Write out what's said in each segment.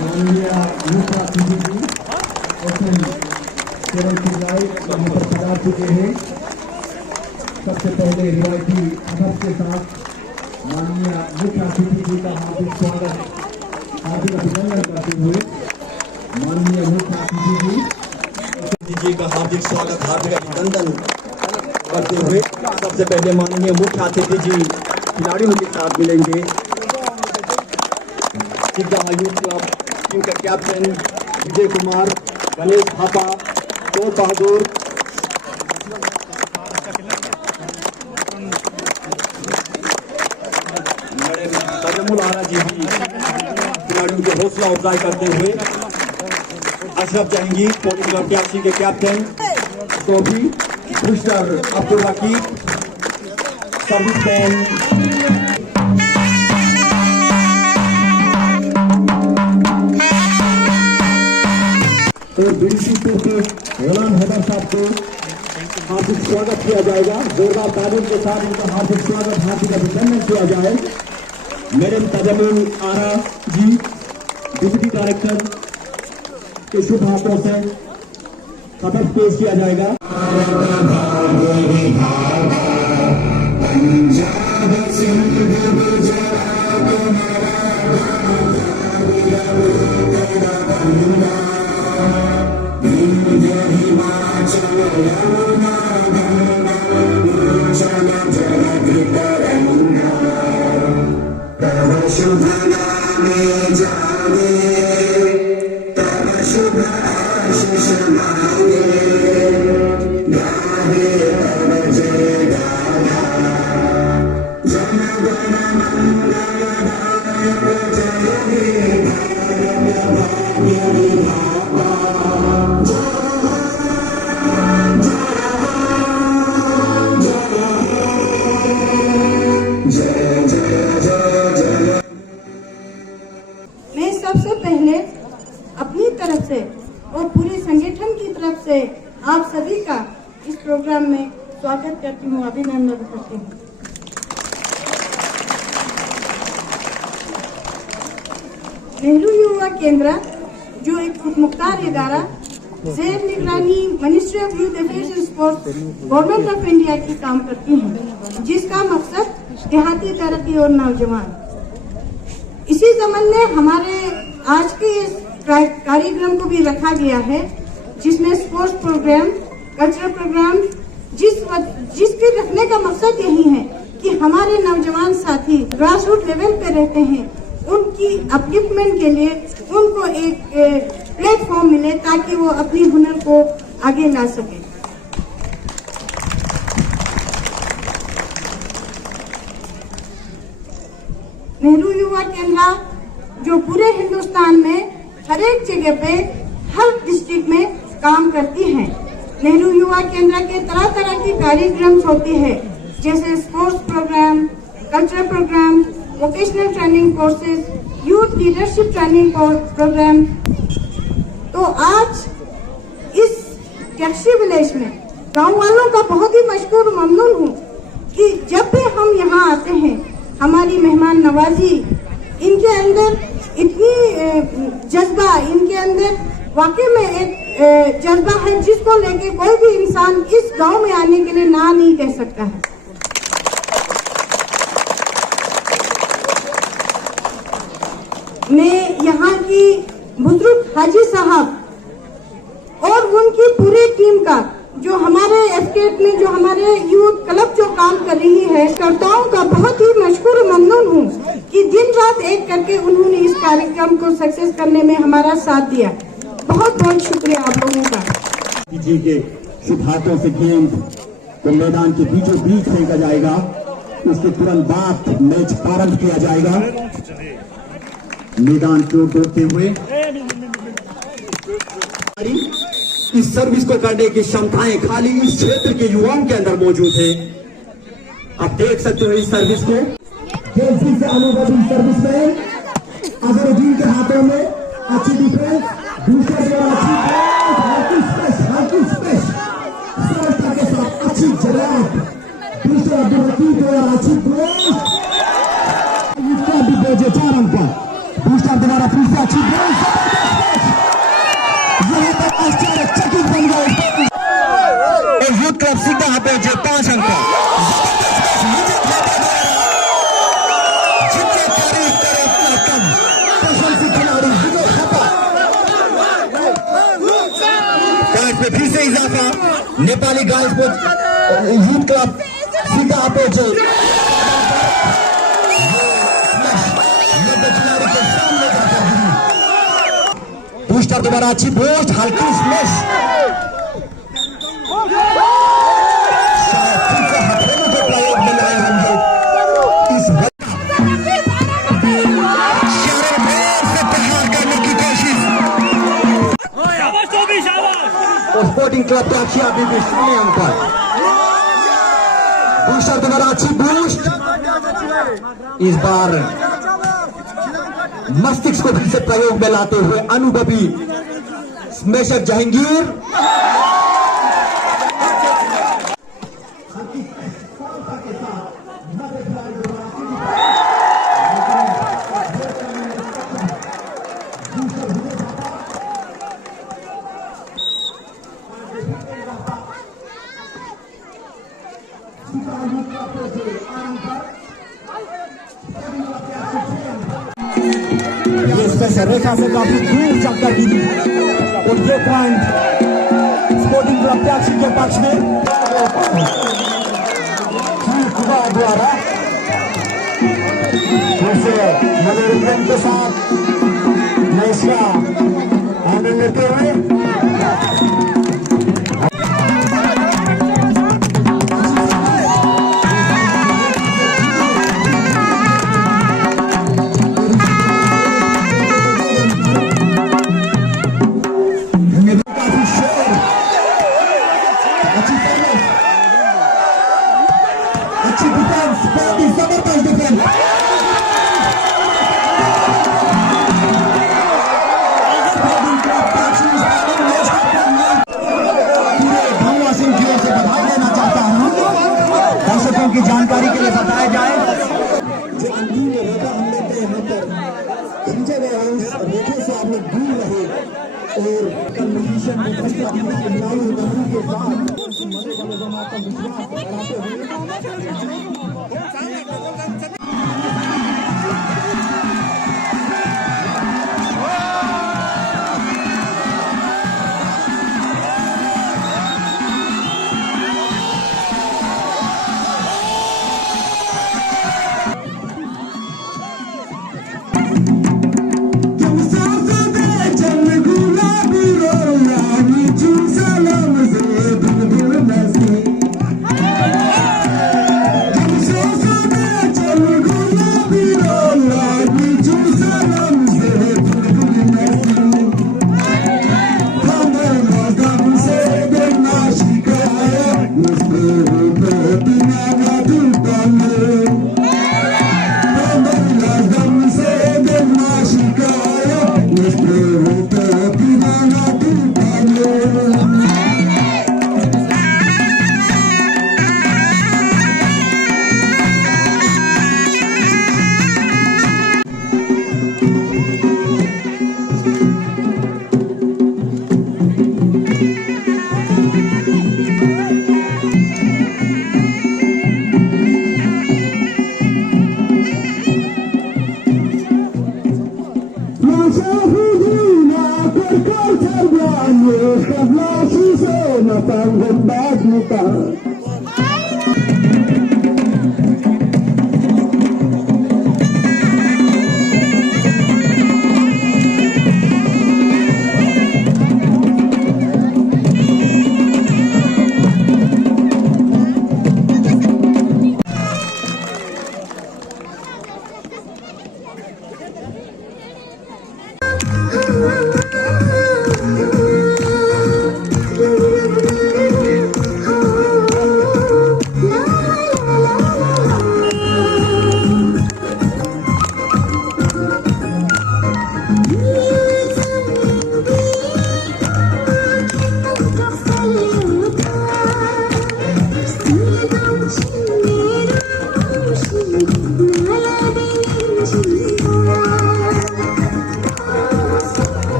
माननीय मुख्य अतिथि जी केवल चिल्लाई यहाँ पर पधार चुके हैं। सबसे पहले रिवायती अदब के साथ माननीय मुख्य अतिथि जी का हार्दिक स्वागत, हार्दिक अभिनंदन करते हुए माननीय मुख्य अतिथि जी का हार्दिक स्वागत, हार्दिक अभिनंदन करते हुए सबसे पहले माननीय मुख्य अतिथि जी खिलाड़ियों के साथ मिलेंगे। चिकजामा यूथ क्लब टीम के कैप्टन विजय कुमार, गणेश थापा, तोप बहादुर, तजमुल आरा जी भी खिलाड़ियों की हौसला अफजाई करते हुए, अशरफ जहांगीर पोलिंग प्रत्याशी के captain, Sofi mister Abdul Raqib, serviceman और बीडीसी के गुलाम हैदर साहब को हार्दिक स्वागत किया जाएगा। जोरदार तालियों के साथ इनका हार्दिक स्वागत, हार्दिक अभिनंदन किया जाए। मेरे तजमुल आरा जी डिप्टी डायरेक्टर के शुभ हाथों से खबर पेश किया जाएगा। शुभ नामे जागे तब शुभ आशीष मांगे, गाहे तब जय गाथा, जन गण मंगलदायक जय हे भारत भाग्य विधाता। सबसे पहले अपनी तरफ से और पूरे संगठन की तरफ से आप सभी का इस प्रोग्राम में स्वागत करती हूँ, अभिनंदन करती हूँ। नेहरू युवा केंद्र जो एक खुदमुख्तार इदारा जेर निगरानी ministry of youth affairs and sports government of India की काम करती है, जिसका मकसद देहाती तरक्की और नौजवान। इसी जमन में हमारे आज के इस कार्यक्रम को भी रखा गया है, जिसमें स्पोर्ट्स प्रोग्राम, कल्चरल प्रोग्राम, जिसके रखने का मकसद यही है कि हमारे नौजवान साथी ग्रास रूट लेवल पे रहते हैं, उनकी अपलिफ्टमेंट के लिए उनको एक प्लेटफॉर्म मिले ताकि वो अपनी हुनर को आगे ला सके। नेहरू युवा केंद्र जो पूरे हिंदुस्तान में हर एक जगह पे हर डिस्ट्रिक्ट में काम करती है। नेहरू युवा केंद्र के तरह तरह की कार्यक्रम होती है, जैसे sports programme, cultural programme, vocational training courses, youth leadership training programme. तो आज इस टैक्सी विलेज में गांव वालों का बहुत ही मशहूर ममनून हूँ कि जब भी हम यहाँ आते हैं, हमारी मेहमान नवाजी, इनके अंदर इतनी जज्बा, इनके अंदर वाकई में एक जज्बा है जिसको लेके कोई भी इंसान इस गांव में आने के लिए ना नहीं कह सकता है। मैं यहाँ की बुजुर्ग हाजी साहब और उनकी पूरी टीम का, जो हमारे एस्टेट में जो हमारे यूथ क्लब जो काम कर रही है, कर्ताओं का बहुत ही मशहूर ममनून हूँ कि दिन रात एक करके उन्होंने इस कार्यक्रम को सक्सेस करने में हमारा साथ दिया। बहुत बहुत शुक्रिया आप लोगों का। जी के शुभ हाथों से गेंद को मैदान के बीचों बीच फेंका जाएगा, उसके तुरंत बाद मैच प्रारंभ किया जाएगा। मैदान को दौड़ते हुए इस सर्विस को करने की क्षमताएं खाली इस क्षेत्र के युवाओं के अंदर मौजूद है। आप देख सकते हो इस सर्विस को। जेलसी से अनुभवी सर्विसमैन अजरुद्दीन के हाथों में अच्छी डिफेंस, दूसरे द्वारा अच्छी स्पेश सरलता के साथ अच्छी जवाब, दूसरे अब्दुल हकीम द्वारा अच्छी ब्रेक, इसका भी भेजे 4 अंक पर, दूसरा द्वारा फिर से अच्छी ब्रेक, यहाँ पर आश्चर्यचकित बन गए यूथ क्लब सीधा यहाँ पे 5 अंक जितने तारीफ करे उतना कम, प्रशंसित खिलाड़ी गाइस पे फिर से इजाफा, नेपाली गाइस यूथ क्लब सीधा अपोजे खिलाड़ी के सामने जाकर बूस्टर दोबारा अच्छी पोस्ट, हल्की स्मैश, शायद फिर से हथेली के प्रयोग में लाए होंगे इस से प्रहार करने की कोशिश और स्पोर्टिंग क्लब का अच्छी अभी भी 0 अंक पर, बूस्टर दोबारा अच्छी बूस्ट, इस बार मस्तिष्क को फिर से प्रयोग में लाते हुए अनुभवी स्मैशर जहांगीर रेखा से काफी दूर चक्कर गिरी और ये पॉइंट स्पोर्टिंग प्रत्याशी के पक्ष में द्वारा फिर से मनोरंजन के साथ मैच का आनंद लेते हुए की जानकारी के लिए बताया जाए जो अंतिम रेखा हम लेते हैं यहाँ पर खींचे गए अंश रेखे से आप लोग दूर रहे और कंपटीशन में के साथ विश्वास बढ़ाते हुए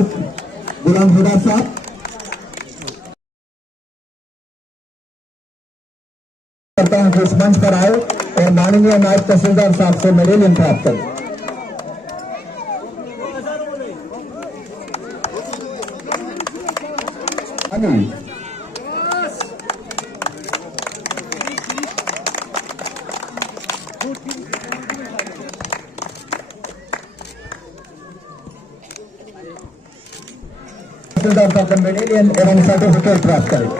अध्यापक गुलाम हुदा साहब करता हूं कि इस मंच पर आए और माननीय नायब तहसीलदार साहब से मेडलियन प्राप्त करें। तहसीलदार साहब से मेडलियन एवं सर्टिफिकेट प्राप्त करें।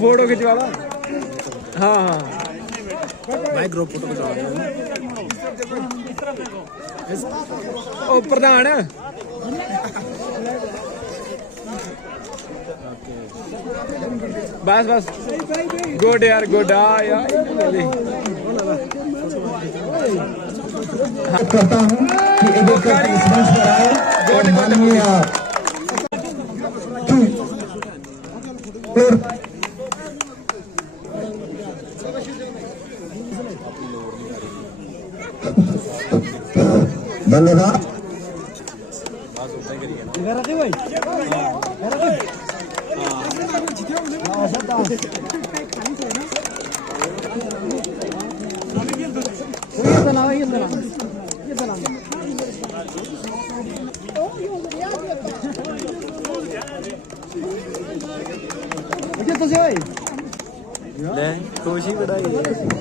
फोटो खिंचवाला। हाँ हाँ माइक्रो फोटो खिंचवाला। ओ प्रधान बस बस गुड यार गुड यार करता हूं कि एक एक करके इस मंच पर आए और माननीय धन्यवाद।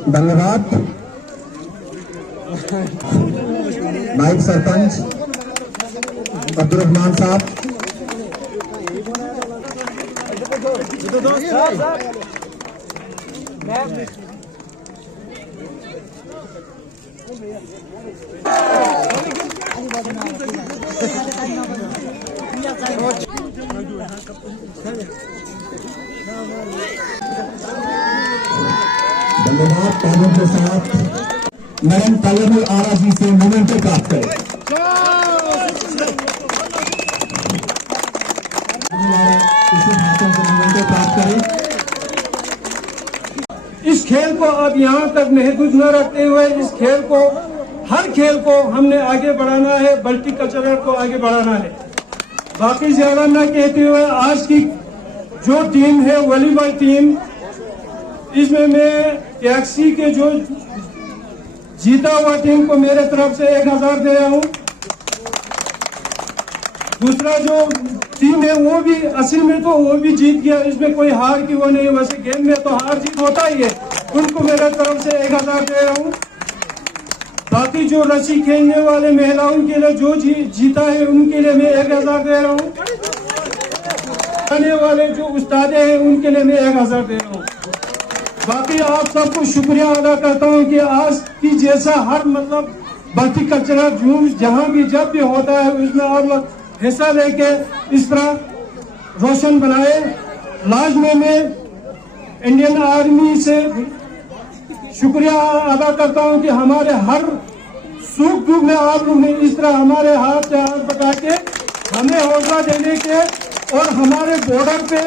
धन्यवाद। नायब सरपंच अब्दुर्रहमान साहब, धन्यवाद। तालियों के साथ मैडम तलमुल आरा जी से मोमेंटो प्राप्त करें। इसी हाथों से मोमेंटो प्राप्त करें। इस खेल को अब यहाँ तक महदूद न रखते हुए इस खेल को हर खेल को हमने आगे बढ़ाना है, मल्टीकल्चरल को आगे बढ़ाना है। बाकी ज्यादा न कहते हुए आज की जो टीम है वॉलीबॉल टीम, इसमें मैं टैक्सी के जो जीता हुआ टीम को मेरे तरफ से 1000 दे रहा हूँ। दूसरा जो टीम है वो भी असल में तो वो भी जीत गया, इसमें कोई हार की वो नहीं। वैसे गेम में तो हार जीत होता ही है, उनको मेरे तरफ से 1000 दे रहा हूँ। बाकी जो रस्सी खेलने वाले महिलाओं के लिए जो जीता है उनके लिए मैं 1000 दे रहा हूँ। आने वाले जो उस्तादे हैं उनके लिए मैं 1000 दे रहा हूँ। बाकी आप सबको शुक्रिया अदा करता हूँ कि आज की जैसा हर मतलब मल्टीकल्चरल जूम जहाँ भी जब भी होता है उसमें आप लोग हिस्सा लेके इस तरह रोशन बनाए। लास्ट में मैं इंडियन आर्मी से शुक्रिया अदा करता हूँ कि हमारे हर सुख दुख में आप लोग ने इस तरह हमारे हाथ से हाथ पका के हमें हौसला देने के और हमारे बॉर्डर पे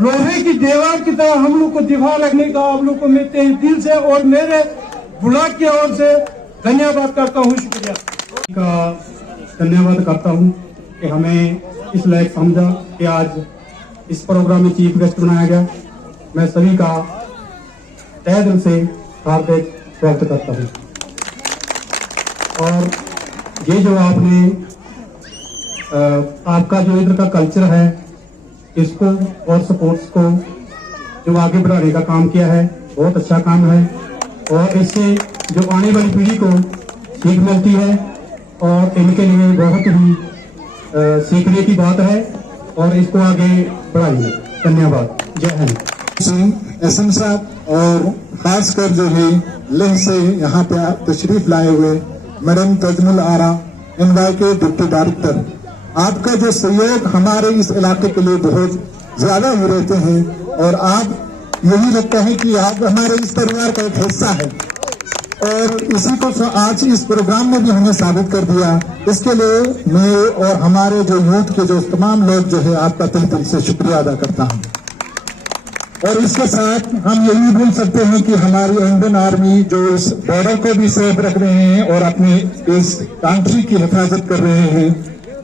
लोहे की दीवार की तरह हम लोग को दिफा रखने का आप लोग को मैं तहे दिल से और मेरे ब्लॉक की ओर से धन्यवाद करता हूँ। शुक्रिया का धन्यवाद करता हूँ कि हमें इस लायक समझा कि आज इस प्रोग्राम में चीफ गेस्ट बनाया गया। मैं सभी का तहे दिल से हार्दिक स्वागत करता हूँ। और ये जो आपने आपका जो इधर का कल्चर है इसको और स्पोर्ट्स को जो आगे बढ़ाने का काम किया है, बहुत अच्छा काम है। और इससे जो आने वाली पीढ़ी को सीख मिलती है और इनके लिए बहुत ही सीखने की बात है और इसको आगे बढ़ाइए। धन्यवाद। जय हिंद। एसएम साहब और खासकर जो है लेह से यहाँ पे तशरीफ लाए हुए मैडम तजमुल आरा, एनवाई के डिप्टी डायरेक्टर, आपका जो सहयोग हमारे इस इलाके के लिए बहुत ज्यादा ही रहते हैं और आप यही लगता है कि आप हमारे इस परिवार का एक हिस्सा है और इसी को आज इस प्रोग्राम में भी हमें साबित कर दिया। इसके लिए मैं और हमारे जो यूथ के जो तमाम लोग जो है आपका तहे दिल से शुक्रिया अदा करता हूं। और इसके साथ हम यही बोल सकते हैं कि हमारी इंडियन आर्मी जो इस बॉर्डर को भी सेफ रख रहे हैं और अपनी इस कंट्री की हिफाजत कर रहे हैं,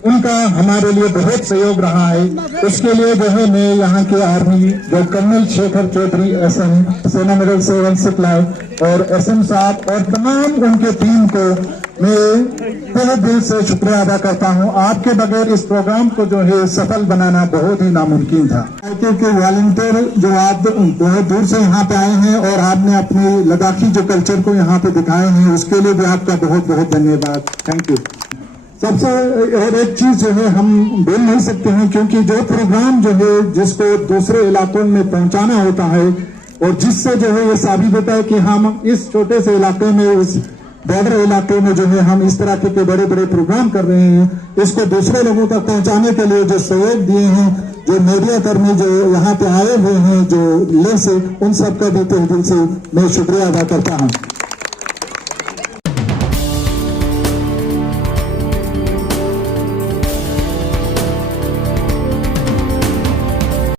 उनका हमारे लिए बहुत सहयोग रहा है। उसके लिए जो है मैं यहाँ के आर्मी जो कर्नल शेखर चौधरी SM, सेना मेडल 7 सप्लाई और SM साहब और तमाम उनके टीम को मैं तहे दिल से शुक्रिया अदा करता हूँ। आपके बगैर इस प्रोग्राम को जो है सफल बनाना बहुत ही नामुमकिन था। क्योंकि वॉलंटियर जो आप बहुत दूर से यहाँ पे आए हैं और आपने अपनी लद्दाखी जो कल्चर को यहाँ पे दिखाए हैं, उसके लिए भी आपका बहुत बहुत धन्यवाद। Thank you. सबसे और एक चीज जो है हम बोल नहीं सकते हैं, क्योंकि जो प्रोग्राम जो है जिसको दूसरे इलाकों में पहुंचाना होता है और जिससे जो है ये साबित होता है कि हम इस छोटे से इलाके में, इस बॉर्डर इलाके में जो है हम इस तरह के बड़े बड़े प्रोग्राम कर रहे हैं, इसको दूसरे लोगों तक पहुंचाने के लिए जो सहयोग दिए हैं, जो मीडिया कर्मी जो यहाँ पे आए हुए हैं, जो ले से, उन सबका भी तहे दिल से मैं शुक्रिया अदा करता हूँ।